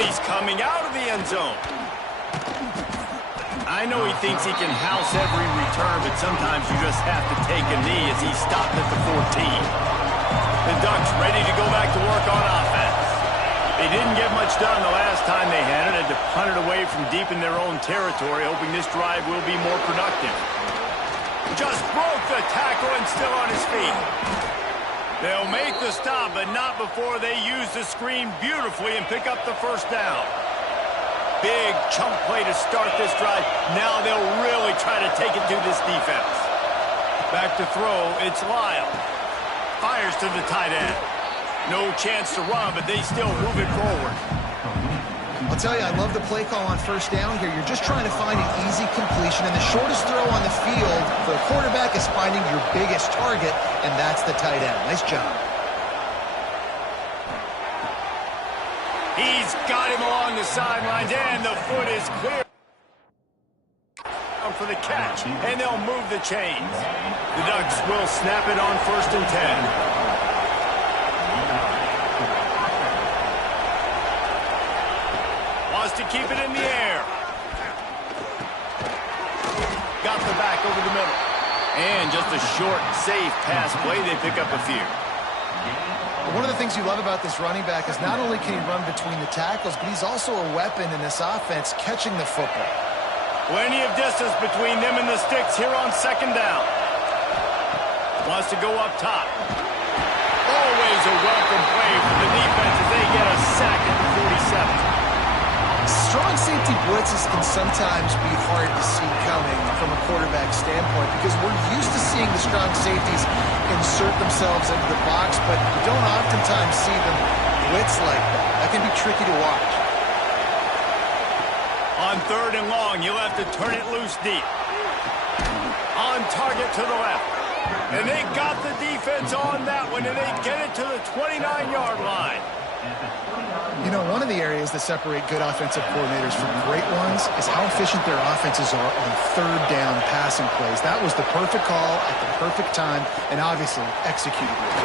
And he's coming out of the end zone. I know he thinks he can house every return, but sometimes you just have to take a knee as he stopped at the 14. The Ducks ready to go back to work on offense. They didn't get much done the last time they had it. Had to punt it away from deep in their own territory, hoping this drive will be more productive. Just broke the tackle and still on his feet. They'll make the stop, but not before they use the screen beautifully and pick up the first down. Big chunk play to start this drive. Now they'll really try to take it to this defense. Back to throw, it's Lyle. Fires to the tight end. No chance to run, but they still move it forward. I'll tell you, I love the play call on first down here. You're just trying to find an easy completion, and the shortest throw on the field for a quarterback is finding your biggest target, and that's the tight end. Nice job. He's got him along the sidelines, and the foot is clear for the catch, and they'll move the chains. The Ducks will snap it on 1st and 10. Wants to keep it in the air. Got the back over the middle. And just a short, safe pass play. They pick up a few. One of the things you love about this running back is not only can he run between the tackles, but he's also a weapon in this offense catching the football. Plenty of distance between them and the sticks here on 2nd down. Wants to go up top. Always a welcome play for the defense as they get a sack at the 47. Strong safety blitzes can sometimes be hard to see coming from a quarterback standpoint because we're used to seeing the strong safeties insert themselves into the box, but you don't oftentimes see them blitz like that. That can be tricky to watch. On 3rd and long, you'll have to turn it loose deep. On target to the left. And they got the defense on that one, and they get it to the 29-yard line. You know, one of the areas that separate good offensive coordinators from great ones is how efficient their offenses are on 3rd down passing plays. That was the perfect call at the perfect time and obviously executed well.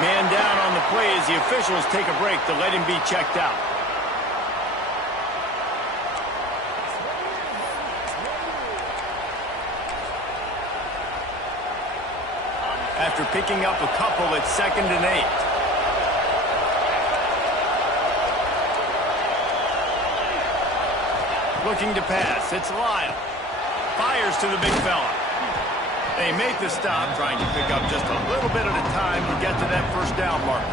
Man down on the play as the officials take a break to let him be checked out. After picking up a couple at 2nd and 8. Looking to pass. It's Lyle. Fires to the big fella. They make the stop, trying to pick up just a little bit at a time to get to that first down marker.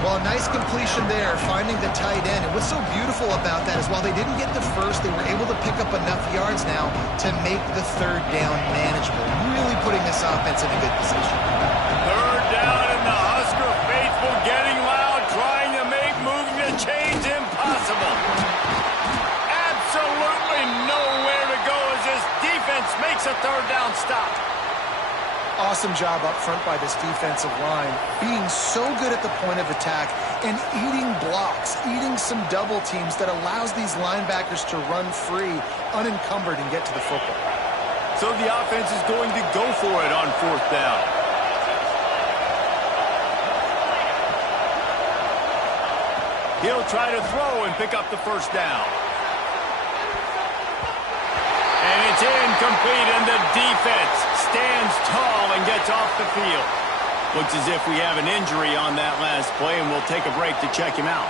Well, a nice completion there, finding the tight end. And what's so beautiful about that is while they didn't get the first, they were able to pick up enough yards now to make the 3rd down manageable. Really putting this offense in a good position. 3rd down and the Husker faithful getting loud, trying to make moving the chains impossible. Absolutely nowhere to go as this defense makes a 3rd down stop. Awesome job up front by this defensive line, being so good at the point of attack and eating blocks, eating some double teams that allows these linebackers to run free, unencumbered, and get to the football. So the offense is going to go for it on 4th down. He'll try to throw and pick up the first down. And it's incomplete, and the defense stands tall and gets off the field. Looks as if we have an injury on that last play, and we'll take a break to check him out.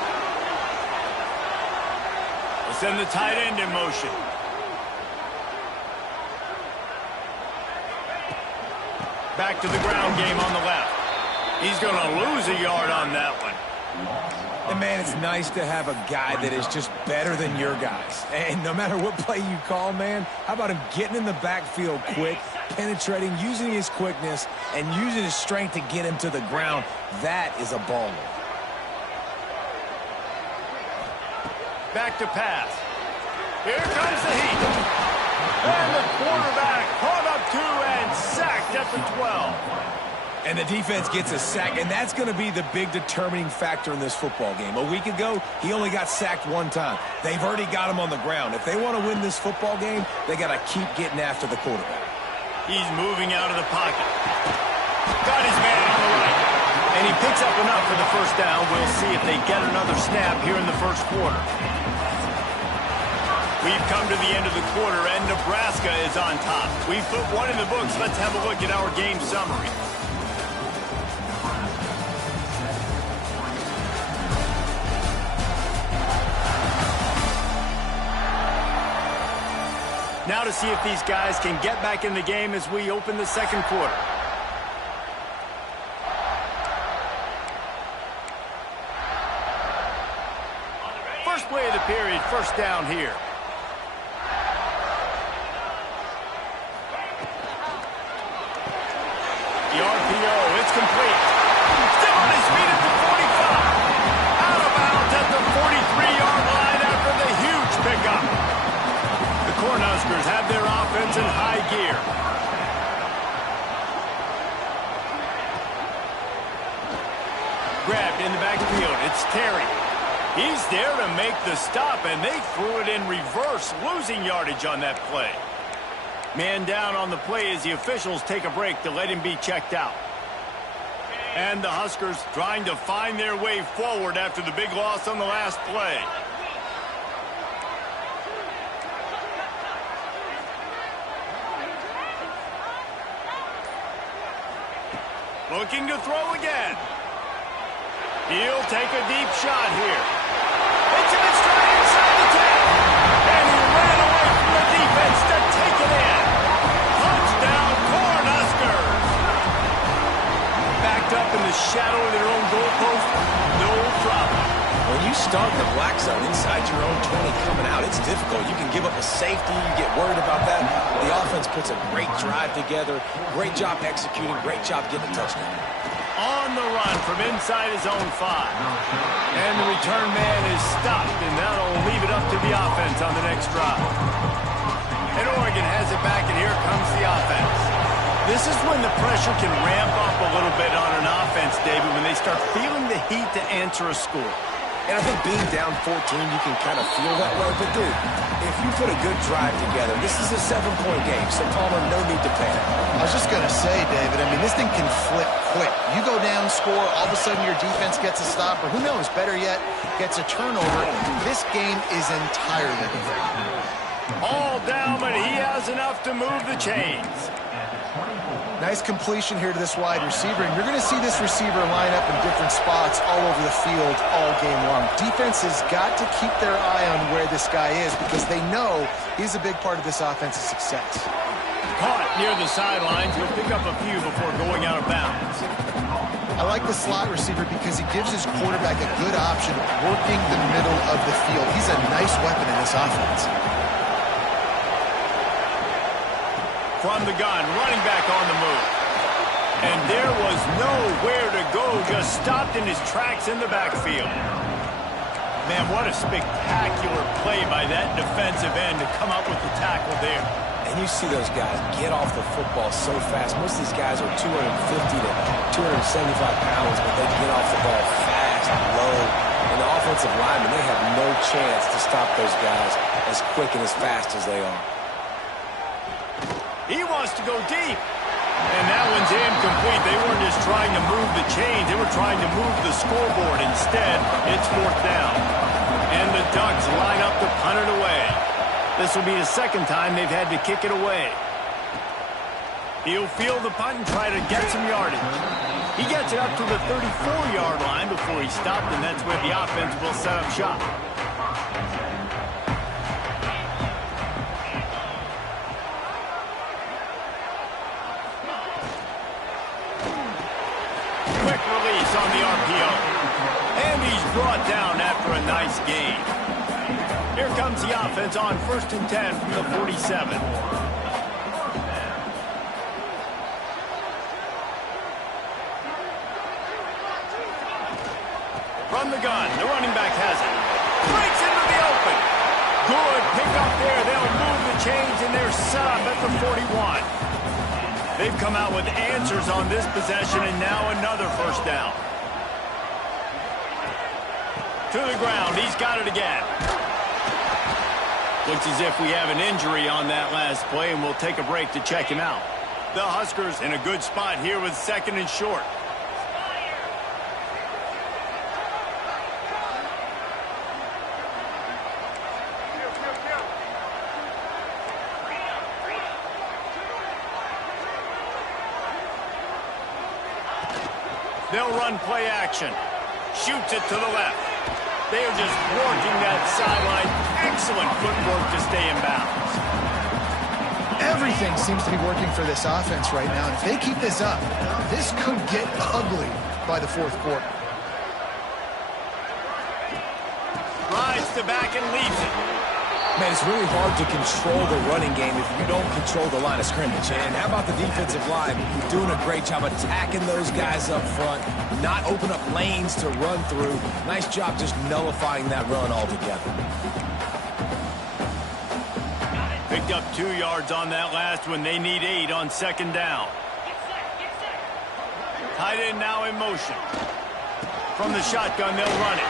We'll send the tight end in motion. Back to the ground game on the left. He's going to lose a yard on that one. And, man, it's nice to have a guy that is just better than your guys. And no matter what play you call, man, how about him getting in the backfield quick, penetrating, using his quickness, and using his strength to get him to the ground? That is a baller. Back to pass. Here comes the heat. And the quarterback caught up to and sacked at the 12. And the defense gets a sack, and that's going to be the big determining factor in this football game. A week ago, he only got sacked 1 time. They've already got him on the ground. If they want to win this football game, they got to keep getting after the quarterback. He's moving out of the pocket. Got his man on the right. And he picks up enough for the first down. We'll see if they get another snap here in the first quarter. We've come to the end of the quarter, and Nebraska is on top. We've put one in the books. Let's have a look at our game summary. Now to see if these guys can get back in the game as we open the second quarter. First play of the period, first down here. The RPO, it's complete. Still on his feet at the 45. Out of bounds at the 43-yard line after the huge pickup. The Cornhuskers have their offense in high gear. Grabbed in the backfield. It's Terry. He's there to make the stop, and they threw it in reverse, losing yardage on that play. Man down on the play as the officials take a break to let him be checked out. And the Huskers trying to find their way forward after the big loss on the last play. Looking to throw again. He'll take a deep shot here. It's in straight inside the 10. And he ran away from the defense to take it in. Touchdown, Cornhuskers. Backed up in the shadow of their own goalpost, no problem. When you start the black zone inside your own 20 coming out, it's difficult. You can give up a safety. You get worried about that. The offense puts a great drive together. Great job executing. Great job getting a touchdown. On the run from inside his own 5. And the return man is stopped, and that'll leave it up to the offense on the next drive. And Oregon has it back, and here comes the offense. This is when the pressure can ramp up a little bit on an offense, David, when they start feeling the heat to answer a score. And I think being down 14, you can kind of feel that way. But, dude, if you put a good drive together, this is a 7-point game, so Palmer, no need to panic. I was just going to say, David, I mean, this thing can flip quick. You go down, score, all of a sudden your defense gets a stop, or who knows, better yet, gets a turnover. This game is entirely different. All down, but he has enough to move the chains. Nice completion here to this wide receiver, and you're going to see this receiver line up in different spots all over the field all game long. Defense has got to keep their eye on where this guy is because they know he's a big part of this offense's success. Caught near the sidelines. He'll pick up a few before going out of bounds. I like the slot receiver because he gives his quarterback a good option working the middle of the field. He's a nice weapon in this offense. From the gun, running back on the move. And there was nowhere to go, just stopped in his tracks in the backfield. Man, what a spectacular play by that defensive end to come up with the tackle there. And you see those guys get off the football so fast. Most of these guys are 250 to 275 pounds, but they get off the ball fast and low. And the offensive linemen, they have no chance to stop those guys as quick and as fast as they are. He wants to go deep. And that one's incomplete. They weren't just trying to move the chains. They were trying to move the scoreboard. Instead, it's 4th down. And the Ducks line up to punt it away. This will be the second time they've had to kick it away. He'll field the punt and try to get some yardage. He gets it up to the 34-yard line before he stopped, and that's where the offense will set up shop. Quick release on the RPO. And he's brought down after a nice gain. Here comes the offense on 1st and 10 from the 47. From the gun, the running back has it. Breaks into the open. Good pickup there. They'll move the chains, and they're set up at the 41. They've come out with answers on this possession, and now another first down. To the ground. He's got it again. Looks as if we have an injury on that last play, and we'll take a break to check him out. The Huskers in a good spot here with 2nd and short. They'll run play action. Shoots it to the left. They are just working that sideline. Excellent footwork to stay in bounds. Everything seems to be working for this offense right now. And if they keep this up, this could get ugly by the fourth quarter. Rides to back and leaves it. Man, it's really hard to control the running game if you don't control the line of scrimmage. And how about the defensive line doing a great job attacking those guys up front, not open up lanes to run through. Nice job just nullifying that run altogether. Picked up 2 yards on that last one. They need 8 on second down. Tight end now in motion. From the shotgun, they'll run it.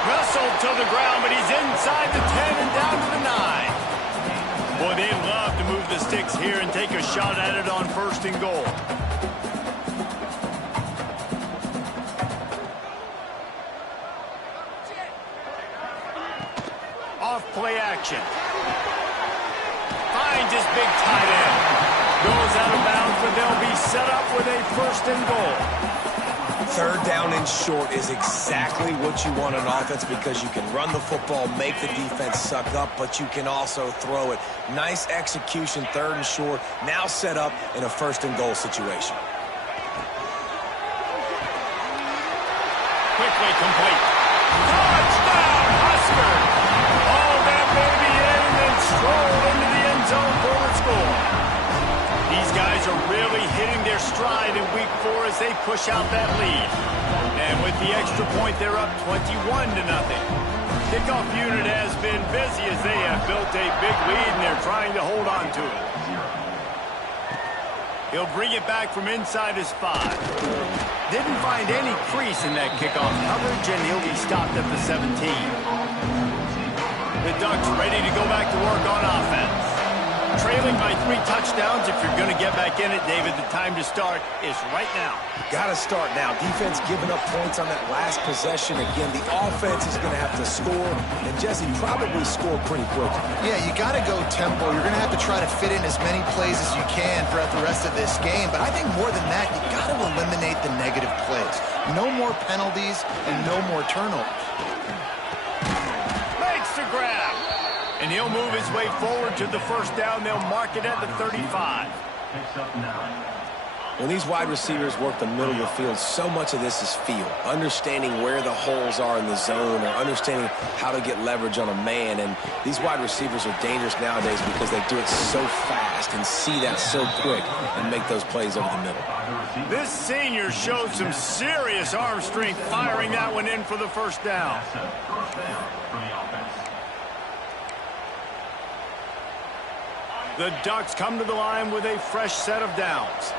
Wrestled to the ground, but he's inside the 10 and down to the 9. Boy, they'd love to move the sticks here and take a shot at it on first and goal. Off play action. Finds his big tight end. Goes out of bounds, but they'll be set up with a first and goal. Third down and short is exactly what you want on offense because you can run the football, make the defense suck up, but you can also throw it. Nice execution, third and short, now set up in a first and goal situation. Quickly complete. Touchdown, Husker! All that baby in and then stroll into the end zone for the score. These guys are really hitting their stride in week 4 as they push out that lead. And with the extra point, they're up 21-0. Kickoff unit has been busy as they have built a big lead and they're trying to hold on to it. He'll bring it back from inside his 5. Didn't find any crease in that kickoff coverage, and he'll be stopped at the 17. The Ducks ready to go back to work on offense. Trailing by 3 touchdowns. If you're going to get back in it, David, the time to start is right now. Got to start now. Defense giving up points on that last possession. Again, the offense is going to have to score, and Jesse probably score pretty quickly. Yeah, you got to go tempo. You're going to have to try to fit in as many plays as you can throughout the rest of this game. But I think more than that, you got to eliminate the negative plays. No more penalties and no more turnovers. Makes the grab. And he'll move his way forward to the first down. They'll mark it at the 35. When these wide receivers work the middle of the field, so much of this is feel. Understanding where the holes are in the zone or understanding how to get leverage on a man. And these wide receivers are dangerous nowadays because they do it so fast and see that so quick and make those plays over the middle. This senior showed some serious arm strength firing that one in for the first down. The Ducks come to the line with a fresh set of downs.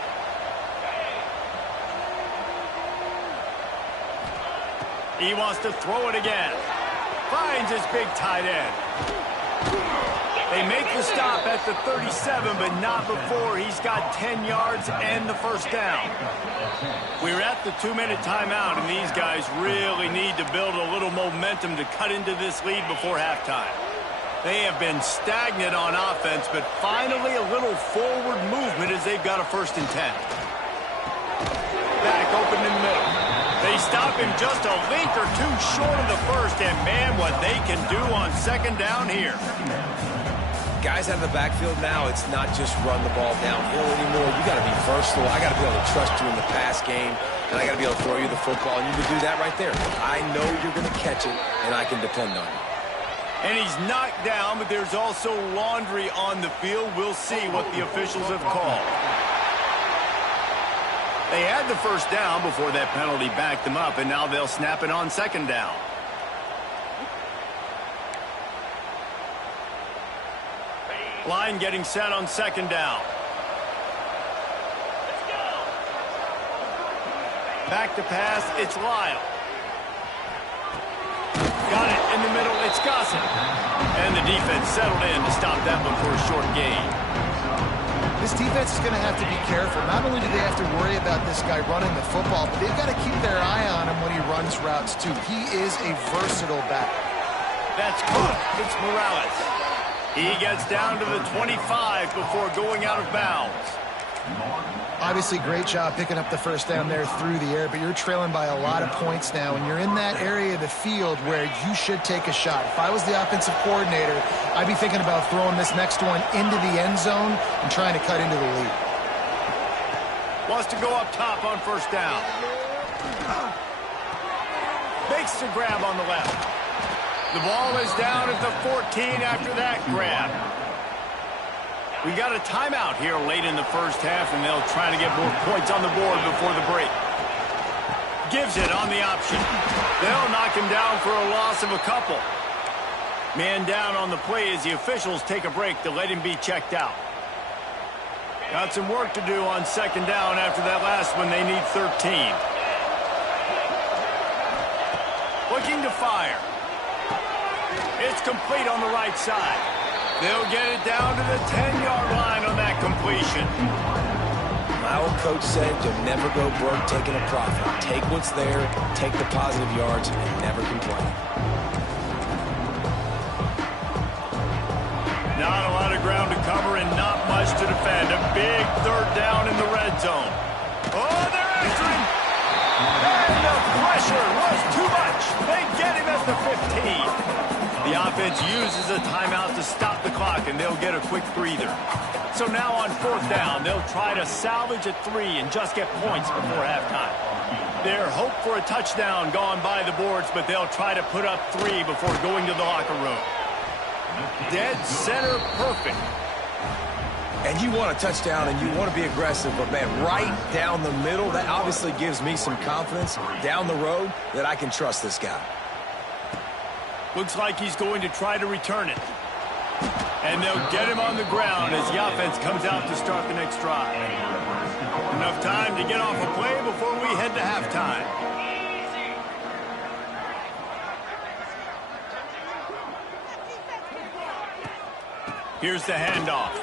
He wants to throw it again. Finds his big tight end. They make the stop at the 37, but not before he's got 10 yards and the first down. We're at the 2-minute timeout, and these guys really need to build a little momentum to cut into this lead before halftime. They have been stagnant on offense, but finally a little forward movement as they've got a 1st and 10. Back open in the middle. They stop him just a link or 2 short of the first, and man, what they can do on second down here. Guys out of the backfield now, it's not just run the ball downhill anymore. You got to be versatile. I got to be able to trust you in the pass game, and I got to be able to throw you the football, and you can do that right there. I know you're going to catch it, and I can depend on you. And he's knocked down, but there's also laundry on the field. We'll see what the officials have called. They had the first down before that penalty backed them up, and now they'll snap it on second down. Line getting set on second down. Back to pass, it's Lyle. Got it in the middle, it's Gossett. And the defense settled in to stop that one for a short gain. This defense is going to have to be careful. Not only do they have to worry about this guy running the football, but they've got to keep their eye on him when he runs routes, too. He is a versatile back. That's caught. It's Morales. He gets down to the 25 before going out of bounds. Obviously, great job picking up the first down there through the air, but you're trailing by a lot of points now, and you're in that area of the field where you should take a shot. If I was the offensive coordinator, I'd be thinking about throwing this next one into the end zone and trying to cut into the lead. Wants to go up top on first down. Makes the grab on the left. The ball is down at the 14 after that grab. We got a timeout here late in the first half, and they'll try to get more points on the board before the break. Gives it on the option. They'll knock him down for a loss of a couple. Man down on the play as the officials take a break to let him be checked out. Got some work to do on second down after that last one. They need 13. Looking to fire. It's complete on the right side. They'll get it down to the 10-yard line on that completion. My old coach said you'll never go broke taking a profit. Take what's there, take the positive yards, and never complain. Not a lot of ground to cover and not much to defend. A big third down in the red zone. Oh, they're after him. And the pressure was too much. They get him at the 15. The offense uses a timeout to stop the clock, and they'll get a quick breather. So now on fourth down, they'll try to salvage a 3 and just get points before halftime. Their hope for a touchdown gone by the boards, but they'll try to put up 3 before going to the locker room. Dead center perfect. And you want a touchdown and you want to be aggressive, but, man, right down the middle, that obviously gives me some confidence down the road that I can trust this guy. Looks like he's going to try to return it. And they'll get him on the ground as the offense comes out to start the next drive. Enough time to get off a play before we head to halftime. Here's the handoff.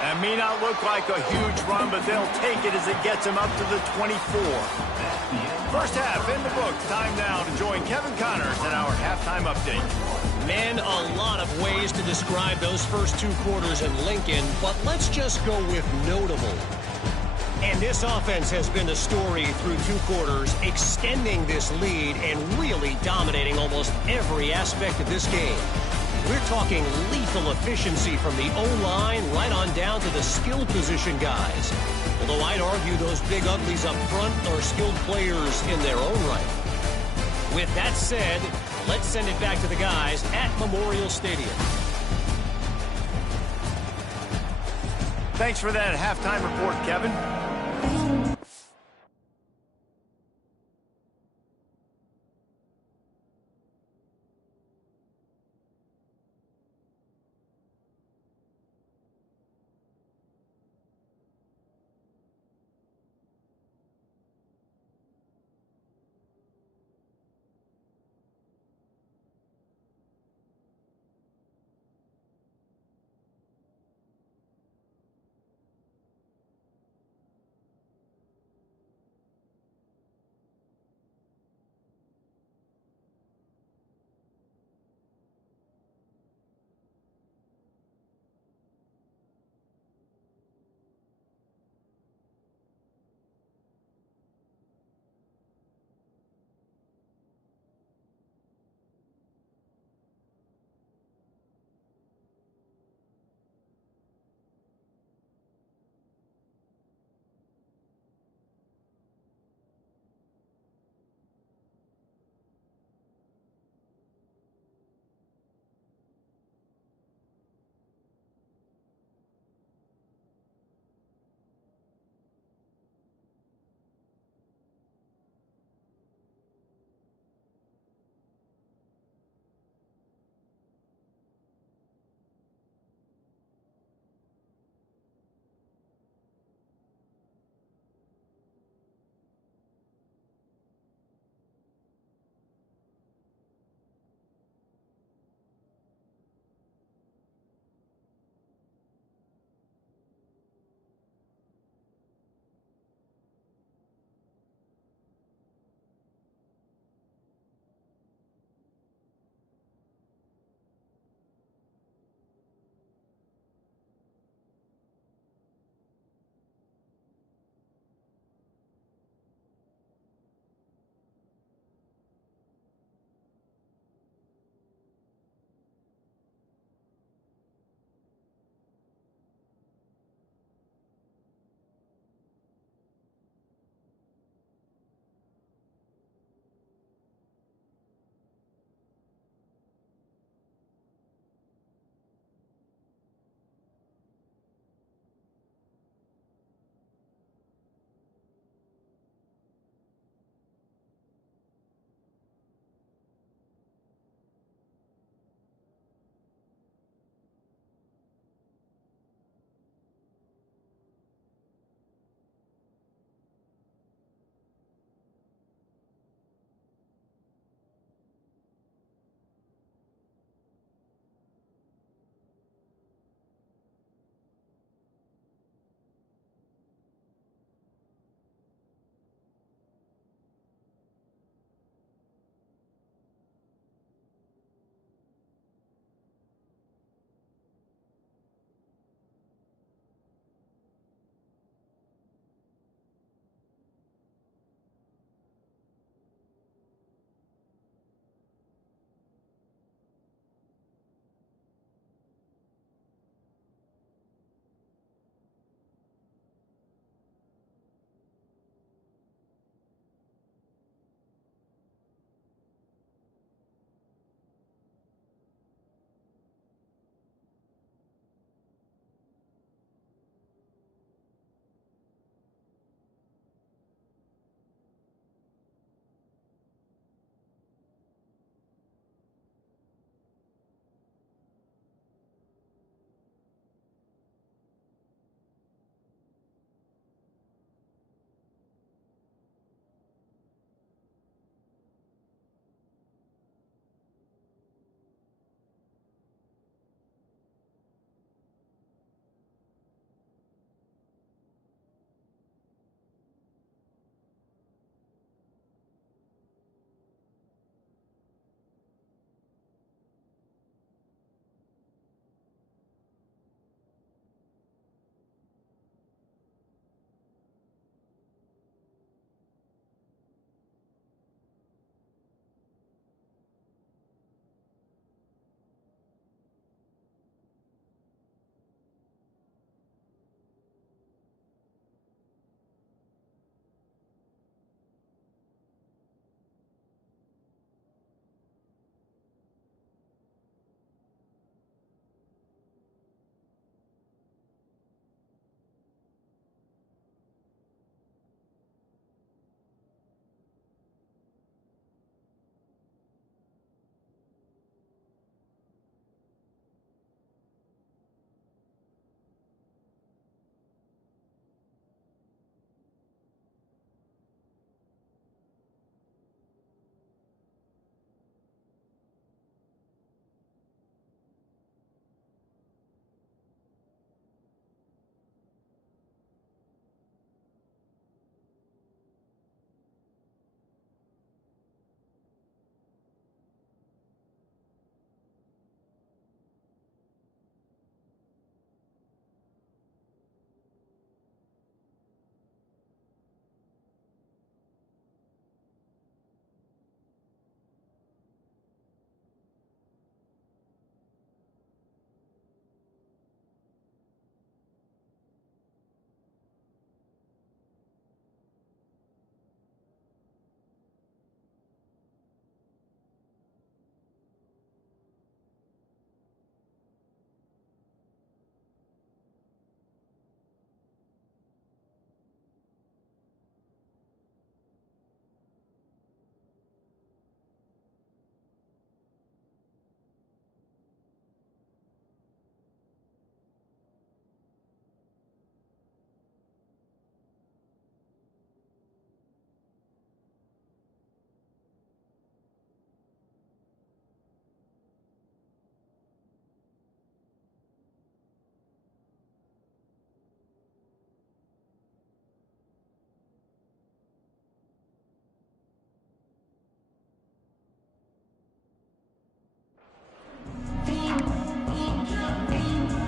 That may not look like a huge run, but they'll take it as it gets him up to the 24. First half in the books. Time now to join Kevin Connors in our halftime update. Man, a lot of ways to describe those first 2 quarters in Lincoln, but let's just go with notable. And this offense has been the story through 2 quarters, extending this lead and really dominating almost every aspect of this game. We're talking lethal efficiency from the O-line right on down to the skill position guys. Although I'd argue those big uglies up front are skilled players in their own right. With that said, let's send it back to the guys at Memorial Stadium. Thanks for that halftime report, Kevin.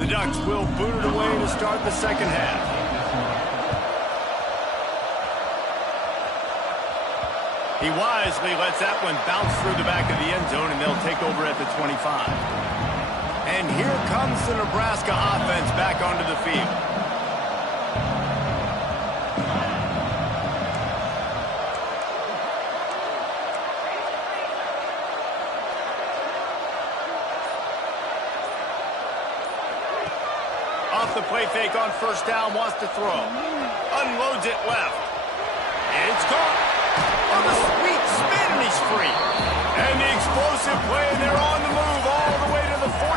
The Ducks will boot it away to start the second half. He wisely lets that one bounce through the back of the end zone, and they'll take over at the 25. And here comes the Nebraska offense back onto the field. Off the play fake on first down, wants to throw. Unloads it left. It's gone. On the sweet spin, and he's free. And the explosive play, and they're on the move all the way to the 44.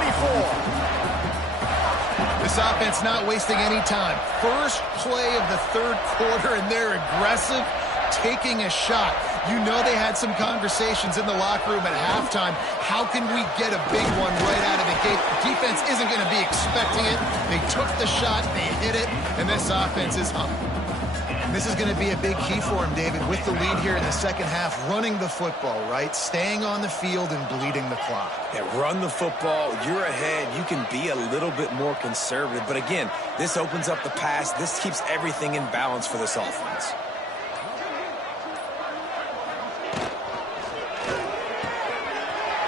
This offense not wasting any time. First play of the third quarter, and they're aggressive, taking a shot. You know they had some conversations in the locker room at halftime. How can we get a big one right out of the gate? The defense isn't going to be expecting it. They took the shot, they hit it, and this offense is up. This is going to be a big key for him, David, with the lead here in the second half, running the football, right? Staying on the field and bleeding the clock. Yeah, run the football. You're ahead. You can be a little bit more conservative. But again, this opens up the pass. This keeps everything in balance for this offense.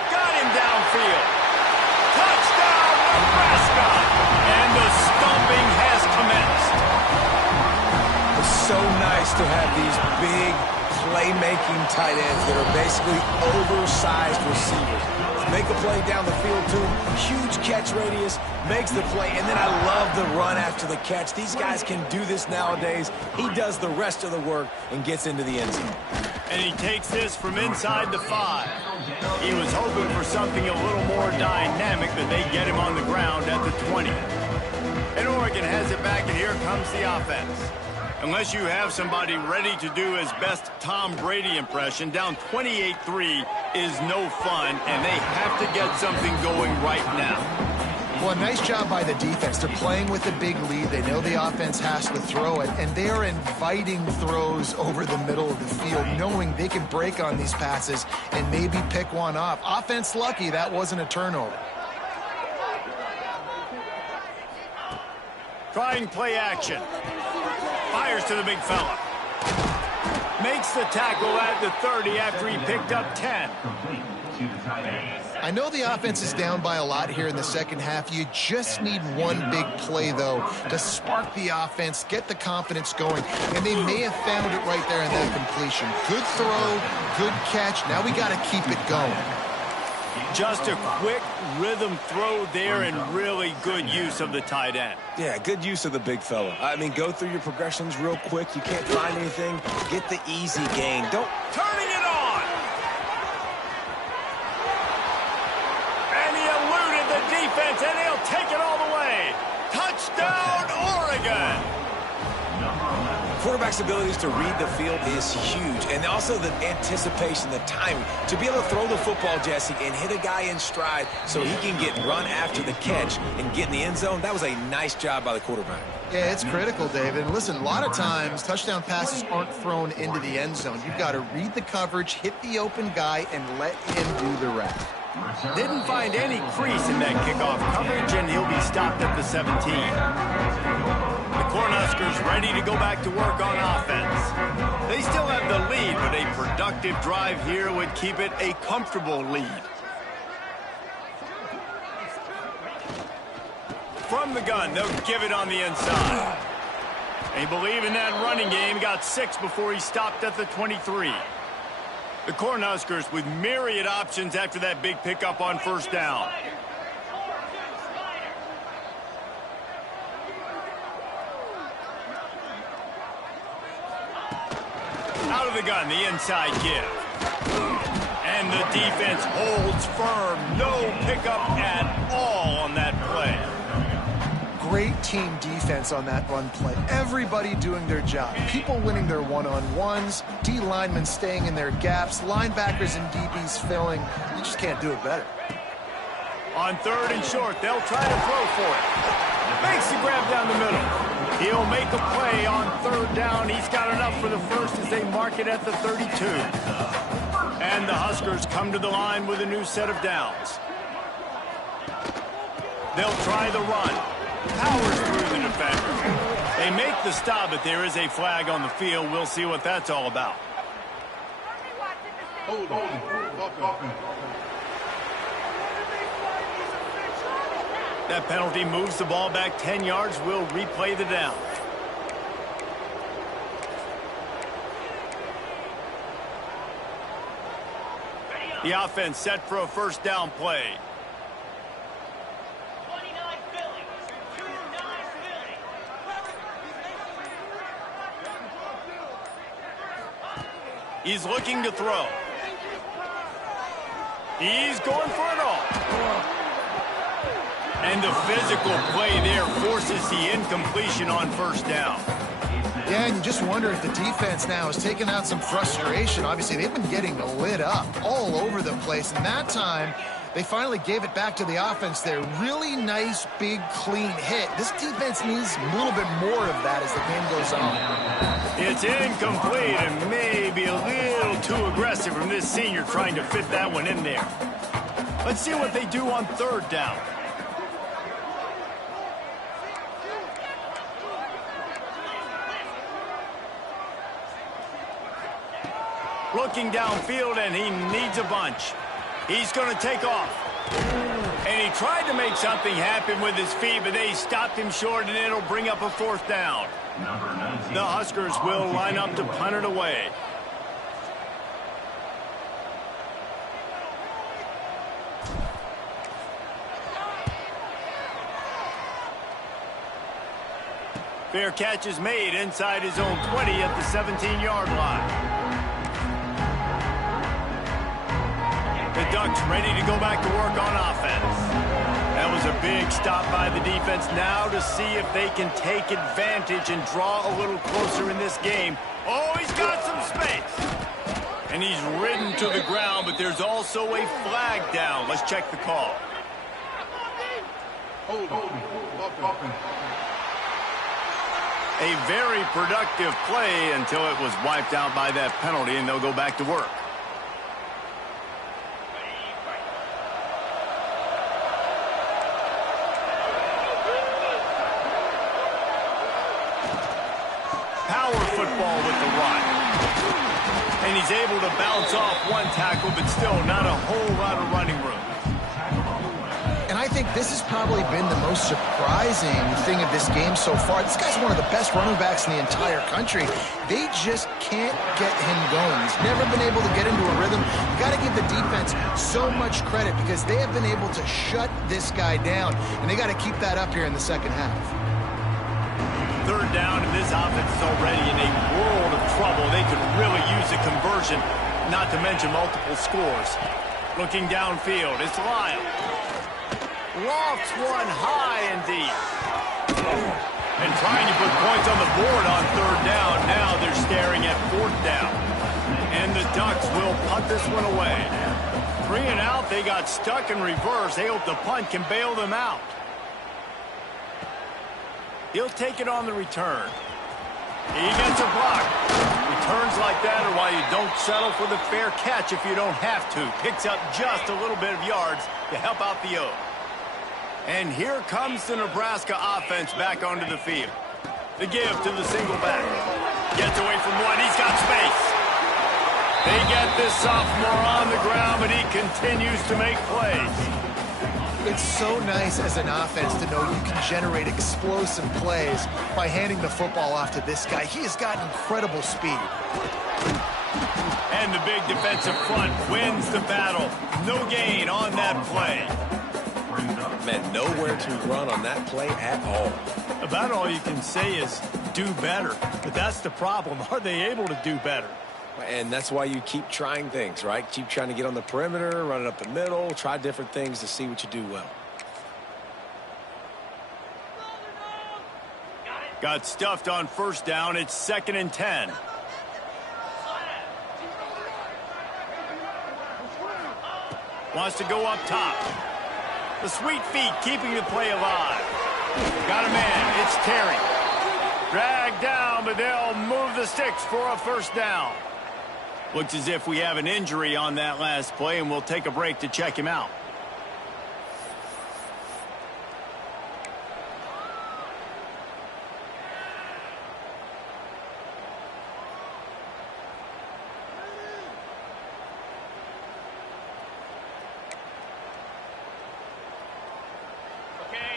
Got him downfield. Touchdown, Nebraska! And the stomping has commenced. So nice to have these big playmaking tight ends that are basically oversized receivers. Make a play down the field to him, huge catch radius, makes the play, and then I love the run after the catch. These guys can do this nowadays. He does the rest of the work and gets into the end zone. And he takes this from inside the 5. He was hoping for something a little more dynamic, but they get him on the ground at the 20. And Oregon has it back, and here comes the offense. Unless you have somebody ready to do his best Tom Brady impression, down 28-3 is no fun, and they have to get something going right now. Well, nice job by the defense. They're playing with a big lead. They know the offense has to throw it, and they are inviting throws over the middle of the field, knowing they can break on these passes and maybe pick one off. Offense lucky that wasn't a turnover. Trying play action. Fires to the big fella. Makes the tackle at the 30 after he picked up 10. I know the offense is down by a lot here in the second half. You just need one big play, though, to spark the offense, get the confidence going, and they may have found it right there in that completion. Good throw, good catch. Now we got to keep it going. Just a quick rhythm throw there and really good use of the tight end. Yeah, good use of the big fella. I mean, go through your progressions real quick. You can't find anything. Get the easy gain. Don't... Turning it on! And he eluded the defense, and he'll take it all the way. Touchdown, Oregon! Quarterback's abilities to read the field is huge, and also the anticipation, the timing. To be able to throw the football, Jesse, and hit a guy in stride so he can get run after the catch and get in the end zone, that was a nice job by the quarterback. Yeah, it's critical, David. And listen, a lot of times touchdown passes aren't thrown into the end zone. You've got to read the coverage, hit the open guy, and let him do the rest. Didn't find any crease in that kickoff coverage, and he'll be stopped at the 17. The Cornhuskers ready to go back to work on offense. They still have the lead, but a productive drive here would keep it a comfortable lead. From the gun, they'll give it on the inside. They believe in that running game. Got 6 before he stopped at the 23. The Cornhuskers with myriad options after that big pickup on first down. Out of the gun, the inside give. And the defense holds firm. No pickup at all on that play. Great team defense on that run play. Everybody doing their job. People winning their one-on-ones, D linemen staying in their gaps, linebackers and DBs filling. You just can't do it better. On 3rd and short, they'll try to throw for it. Makes the grab down the middle. He'll make a play on 3rd down. He's got enough for the first as they mark it at the 32. And the Huskers come to the line with a new set of downs. They'll try the run. Powers through the defender. They make the stop, but there is a flag on the field. We'll see what that's all about. Hold on. That penalty moves the ball back 10 yards. We'll replay the down. The offense set for a first down play. He's looking to throw. He's going for it all. And the physical play there forces the incompletion on first down. Yeah, and you just wonder if the defense now has taken out some frustration. Obviously, they've been getting lit up all over the place. And that time, they finally gave it back to the offense there. Really nice, big, clean hit. This defense needs a little bit more of that as the game goes on. It's incomplete and maybe a little too aggressive from this senior trying to fit that one in there. Let's see what they do on third down. Looking downfield, and he needs a bunch. He's going to take off. And he tried to make something happen with his feet, but they stopped him short, and it'll bring up a fourth down. The Huskers will line up to punt it away. Fair catch is made inside his own 20 at the 17-yard line. The Ducks ready to go back to work on offense. That was a big stop by the defense. Now to see if they can take advantage and draw a little closer in this game. Oh, he's got some space. And he's ridden to the ground, but there's also a flag down. Let's check the call. A very productive play until it was wiped out by that penalty, and they'll go back to work. Football with the run. And he's able to bounce off one tackle, but still not a whole lot of running room. And I think this has probably been the most surprising thing of this game so far. This guy's one of the best running backs in the entire country. They just can't get him going. He's never been able to get into a rhythm. You got to give the defense so much credit because they have been able to shut this guy down, and they got to keep that up here in the second half. Third down, and this offense is already in a world of trouble. They could really use a conversion, not to mention multiple scores. Looking downfield, it's Lyle. Lofts one high and deep. And trying to put points on the board on third down. Now they're staring at fourth down. And the Ducks will punt this one away. 3 and out, they got stuck in reverse. They hope the punt can bail them out. He'll take it on the return. He gets a block. Returns like that are why you don't settle for the fair catch if you don't have to. Picks up just a little bit of yards to help out the O. And here comes the Nebraska offense back onto the field. The give to the single back. Gets away from one. He's got space. They get this sophomore on the ground, but he continues to make plays. It's so nice as an offense to know you can generate explosive plays by handing the football off to this guy. He has got incredible speed. And the big defensive front wins the battle. No gain on that play. Man, nowhere to run on that play at all. About all you can say is do better. But that's the problem. Are they able to do better? And that's why you keep trying things, right? Keep trying to get on the perimeter, run it up the middle, try different things to see what you do well. Got stuffed on first down. It's 2nd and 10. Wants to go up top. The sweet feet keeping the play alive. Got a man. It's Terry. Dragged down, but they'll move the sticks for a first down. Looks as if we have an injury on that last play, and we'll take a break to check him out.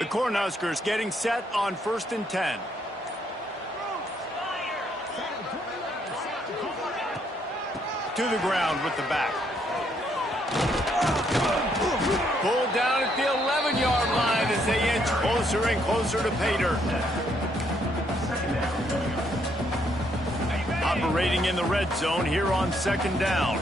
The Cornhuskers getting set on 1st and 10. To the ground with the back. Pulled down at the 11-yard line as they inch closer and closer to pay dirt. Operating in the red zone here on 2nd down.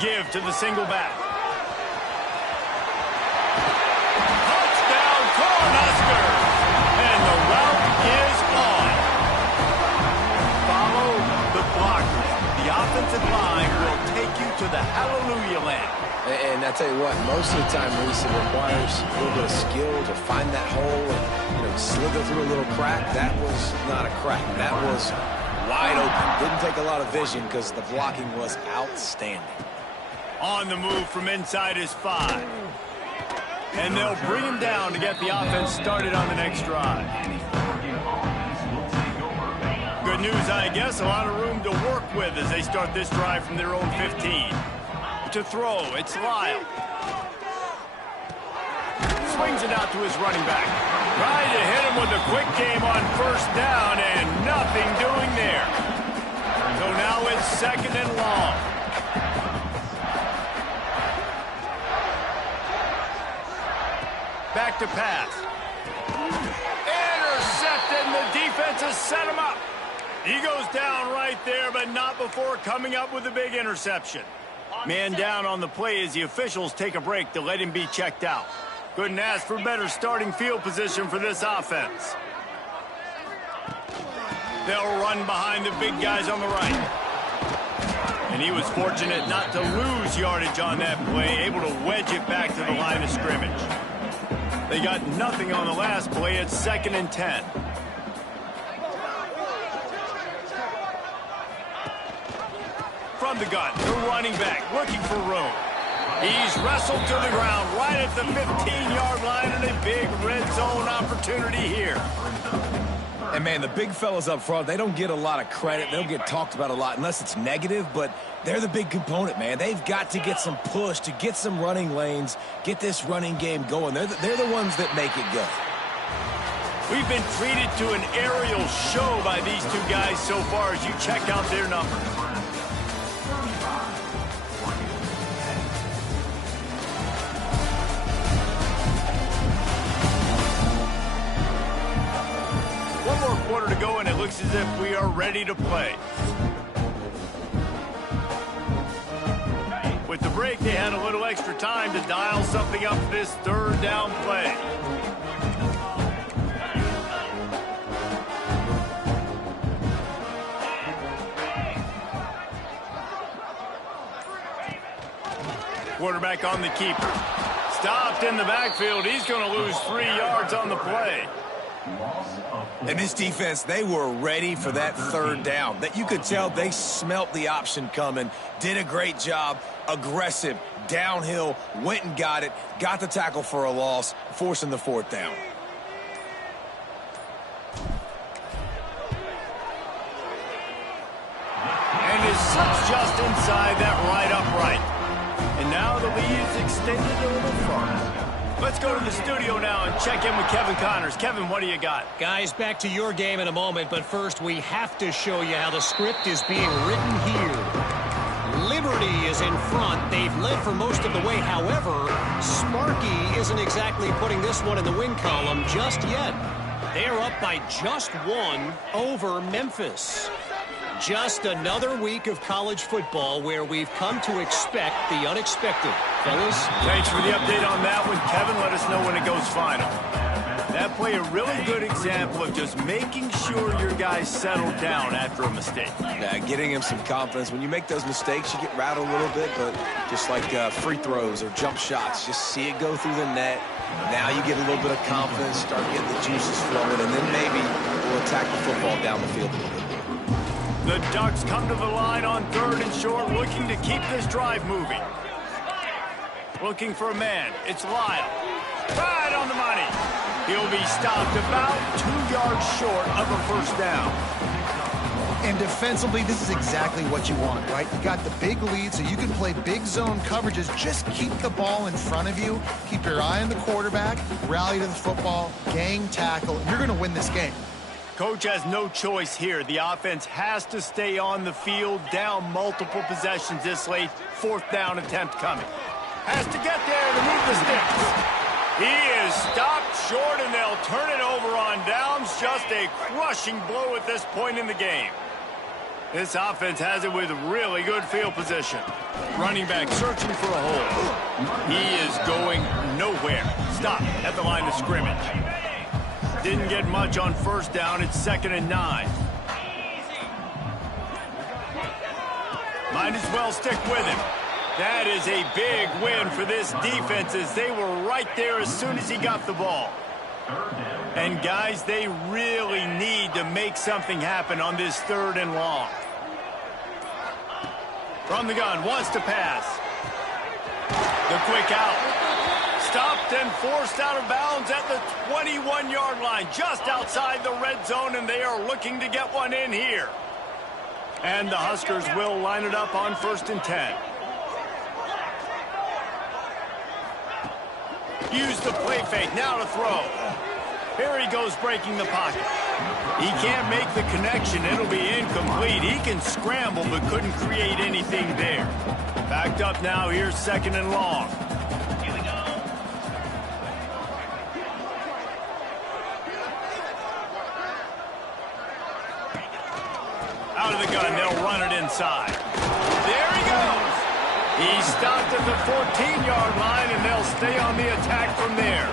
Give to the single back. Touchdown, Cornhuskers! And the route is on. Follow the blockers. The offensive line will take you to the hallelujah land. And I tell you what, most of the time, Reese, it requires a little bit of skill to find that hole and, slither through a little crack. That was not a crack. That was wide open. Didn't take a lot of vision because the blocking was outstanding. On the move from inside his 5. And they'll bring him down to get the offense started on the next drive. Good news, I guess, a lot of room to work with as they start this drive from their own 15. To throw, it's Lyle. Swings it out to his running back. Trying to hit him with a quick game on 1st down, and nothing doing there. So now it's 2nd and long. Back to pass. Intercepted, and the defense has set him up. He goes down right there, but not before coming up with a big interception. Man down on the play as the officials take a break to let him be checked out. Couldn't ask for better starting field position for this offense. They'll run behind the big guys on the right. And he was fortunate not to lose yardage on that play, able to wedge it back to the line of scrimmage. They got nothing on the last play. It's 2nd and 10. From the gun, the running back looking for room. He's wrestled to the ground right at the 15-yard line, and a big red zone opportunity here. And, man, the big fellas up front, they don't get a lot of credit. They don't get talked about a lot unless it's negative, but they're the big component, man. They've got to get some push, to get some running lanes, get this running game going. They're the ones that make it go. We've been treated to an aerial show by these two guys so far as you check out their numbers. One more quarter to go, and it looks as if we are ready to play. With the break, they had a little extra time to dial something up for this 3rd down play. Quarterback on the keeper. Stopped in the backfield. He's going to lose 3 yards on the play. And this defense, they were ready for that 3rd down. That you could tell they smelt the option coming, did a great job, aggressive, downhill, went and got it, got the tackle for a loss, forcing the 4th down. And is such just inside that right upright. And now the lead is extended a little further. Let's go to the studio now and check in with Kevin Connors. Kevin, what do you got? Guys, back to your game in a moment, but first we have to show you how the script is being written here. Liberty is in front. They've led for most of the way. However, Sparky isn't exactly putting this one in the win column just yet. They're up by just 1 over Memphis. Just another week of college football where we've come to expect the unexpected. Fellas? Thanks for the update on that one, Kevin. Let us know when it goes final. That play a really good example of just making sure your guys settle down after a mistake. Yeah, getting him some confidence. When you make those mistakes, you get rattled a little bit, but just like free throws or jump shots, just see it go through the net. Now you get a little bit of confidence, start getting the juices flowing, and then maybe we'll attack the football down the field a little bit. The Ducks come to the line on 3rd and short, looking to keep this drive moving. Looking for a man. It's Lyle. Right on the money. He'll be stopped about 2 yards short of a 1st down. And defensively, this is exactly what you want, right? You got the big lead, so you can play big zone coverages. Just keep the ball in front of you. Keep your eye on the quarterback. Rally to the football. Gang tackle. You're going to win this game. Coach has no choice here. The offense has to stay on the field, down multiple possessions this late. 4th down attempt coming. Has to get there to move the sticks. He is stopped short, and they'll turn it over on downs. Just a crushing blow at this point in the game. This offense has it with really good field position. Running back searching for a hole. He is going nowhere. Stop at the line of scrimmage. Didn't get much on 1st down. It's 2nd and 9. Might as well stick with him. That is a big win for this defense, as they were right there as soon as he got the ball. And, guys, they really need to make something happen on this 3rd and long. From the gun, wants to pass. The quick out. Stopped and forced out of bounds at the 21-yard line, just outside the red zone, and they are looking to get one in here. And the Huskers will line it up on 1st and 10. Use the play fake, now to throw. Here he goes, breaking the pocket. He can't make the connection. It'll be incomplete. He can scramble, but couldn't create anything there. Backed up now, here's 2nd and long. Out of the gun, they'll run it inside. There he goes. He stopped at the 14-yard line, and they'll stay on the attack from there.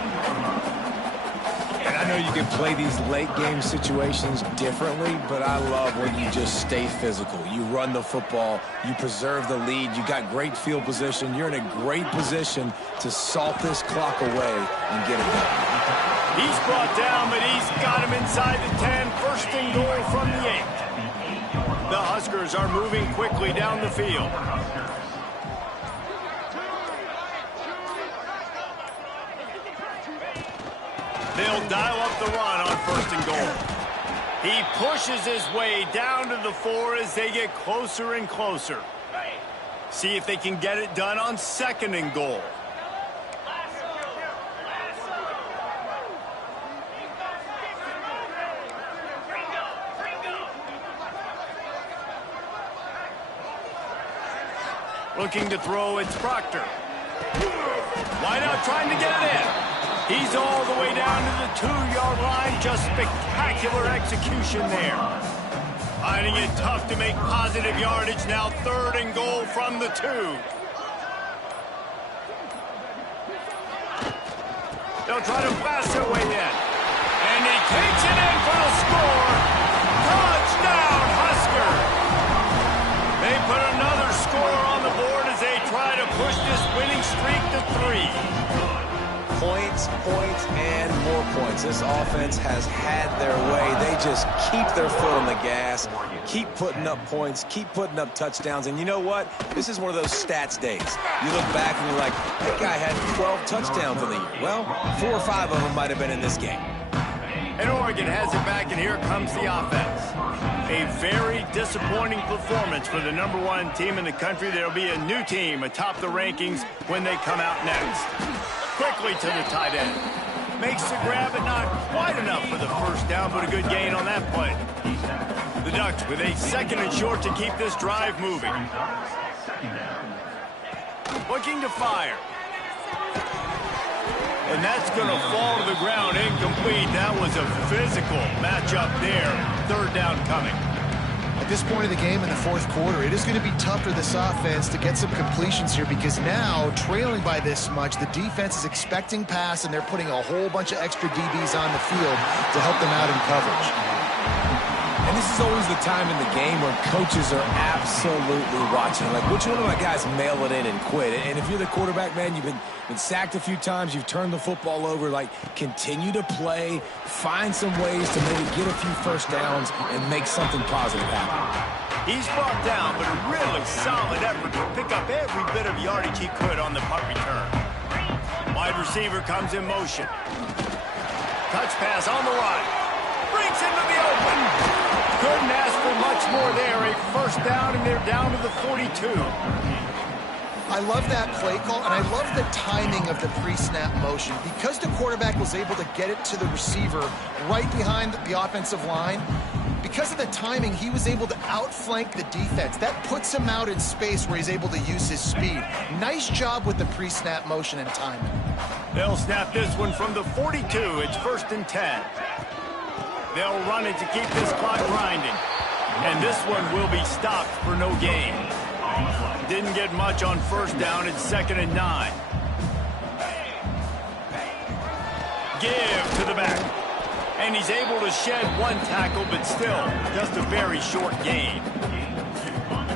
And I know you can play these late-game situations differently, but I love when you just stay physical. You run the football. You preserve the lead. You got great field position. You're in a great position to salt this clock away and get it done. He's brought down, but he's got him inside the 10. 1st and goal from the 8. The Huskers are moving quickly down the field. They'll dial up the run on 1st and goal. He pushes his way down to the 4 as they get closer and closer. See if they can get it done on 2nd and goal. Looking to throw, it's Proctor. Wide out, trying to get it in. He's all the way down to the 2-yard line. Just spectacular execution there. Finding it tough to make positive yardage. Now 3rd and goal from the 2. They'll try to blast their way in. And he takes it in for the score. Touchdown, Husker. They put another score on the board as they try to push this winning streak to 3. Points, points, and more points. This offense has had their way. They just keep their foot on the gas, keep putting up points, keep putting up touchdowns. And you know what? This is one of those stats days. You look back and you're like, that guy had 12 touchdowns in the year. Well, 4 or 5 of them might have been in this game. And Oregon has it back, and here comes the offense. A very disappointing performance for the #1 team in the country. There'll be a new team atop the rankings when they come out next. Quickly to the tight end. Makes the grab, but not quite enough for the 1st down, but a good gain on that play. The Ducks with a 2nd and short to keep this drive moving. Looking to fire. And that's going to fall to the ground, incomplete. That was a physical matchup there. 3rd down coming. At this point of the game in the 4th quarter, it is going to be tough for this offense to get some completions here, because now, trailing by this much, the defense is expecting pass, and they're putting a whole bunch of extra DBs on the field to help them out in coverage. And this is always the time in the game where coaches are absolutely watching. Like, which one of my guys mail it in and quit? And if you're the quarterback, man, you've been sacked a few times, you've turned the football over, like, continue to play, find some ways to maybe get a few 1st downs and make something positive happen. He's brought down, but a really solid effort to pick up every bit of yardage he could on the punt return. Wide receiver comes in motion. Touch pass on the run. Breaks into the open. Couldn't ask for much more there. A first down, and they're down to the 42. I love that play call, and I love the timing of the pre-snap motion. Because the quarterback was able to get it to the receiver right behind the offensive line, because of the timing, he was able to outflank the defense. That puts him out in space where he's able to use his speed. Nice job with the pre-snap motion and timing. They'll snap this one from the 42. It's 1st and 10. They'll run it to keep this clock grinding. And this one will be stopped for no gain. Didn't get much on first down. It's 2nd and 9. Give to the back. And he's able to shed one tackle, but still just a very short gain.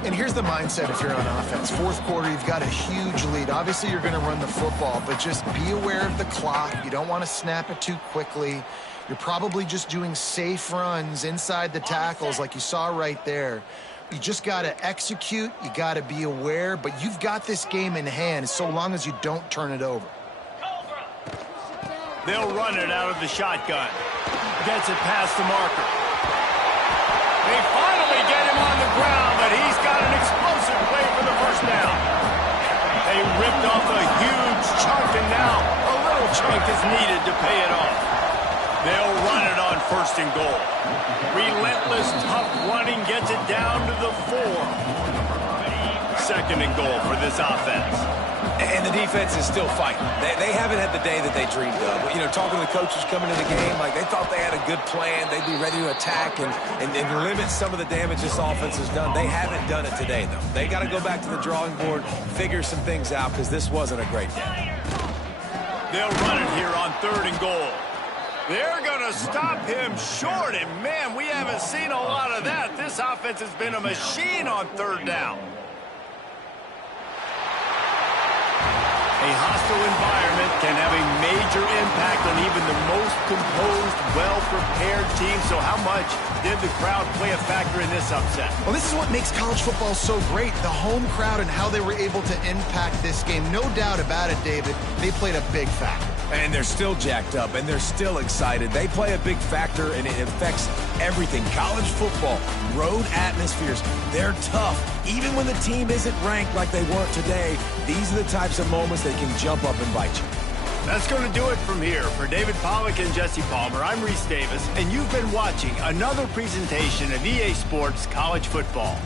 And here's the mindset if you're on offense. Fourth quarter, you've got a huge lead. Obviously, you're going to run the football, but just be aware of the clock. You don't want to snap it too quickly. You're probably just doing safe runs inside the tackles like you saw right there. You just got to execute. You got to be aware, but you've got this game in hand so long as you don't turn it over. They'll run it out of the shotgun. Gets it past the marker. They finally get him on the ground, but he's got an explosive play for the first down. They ripped off a huge chunk, and now a little chunk is needed to pay it off. They'll run it on 1st and goal. Relentless, tough running gets it down to the 4. 2nd and goal for this offense. And the defense is still fighting. They haven't had the day that they dreamed of. You know, talking to the coaches coming into the game, like they thought they had a good plan. They'd be ready to attack and limit some of the damage this offense has done. They haven't done it today, though. They got to go back to the drawing board, figure some things out, because this wasn't a great day. They'll run it here on 3rd and goal. They're going to stop him short, and man, we haven't seen a lot of that. This offense has been a machine on 3rd down. A hostile environment can have a major impact on even the most composed, well-prepared team. So how much did the crowd play a factor in this upset? Well, this is what makes college football so great, the home crowd and how they were able to impact this game. No doubt about it, David, they played a big factor. And they're still jacked up, and they're still excited. They play a big factor, and it affects everything. College football, road atmospheres, they're tough. Even when the team isn't ranked like they weren't today, these are the types of moments they can jump up and bite you. That's going to do it from here. For David Pollack and Jesse Palmer, I'm Reese Davis, and you've been watching another presentation of EA Sports College Football.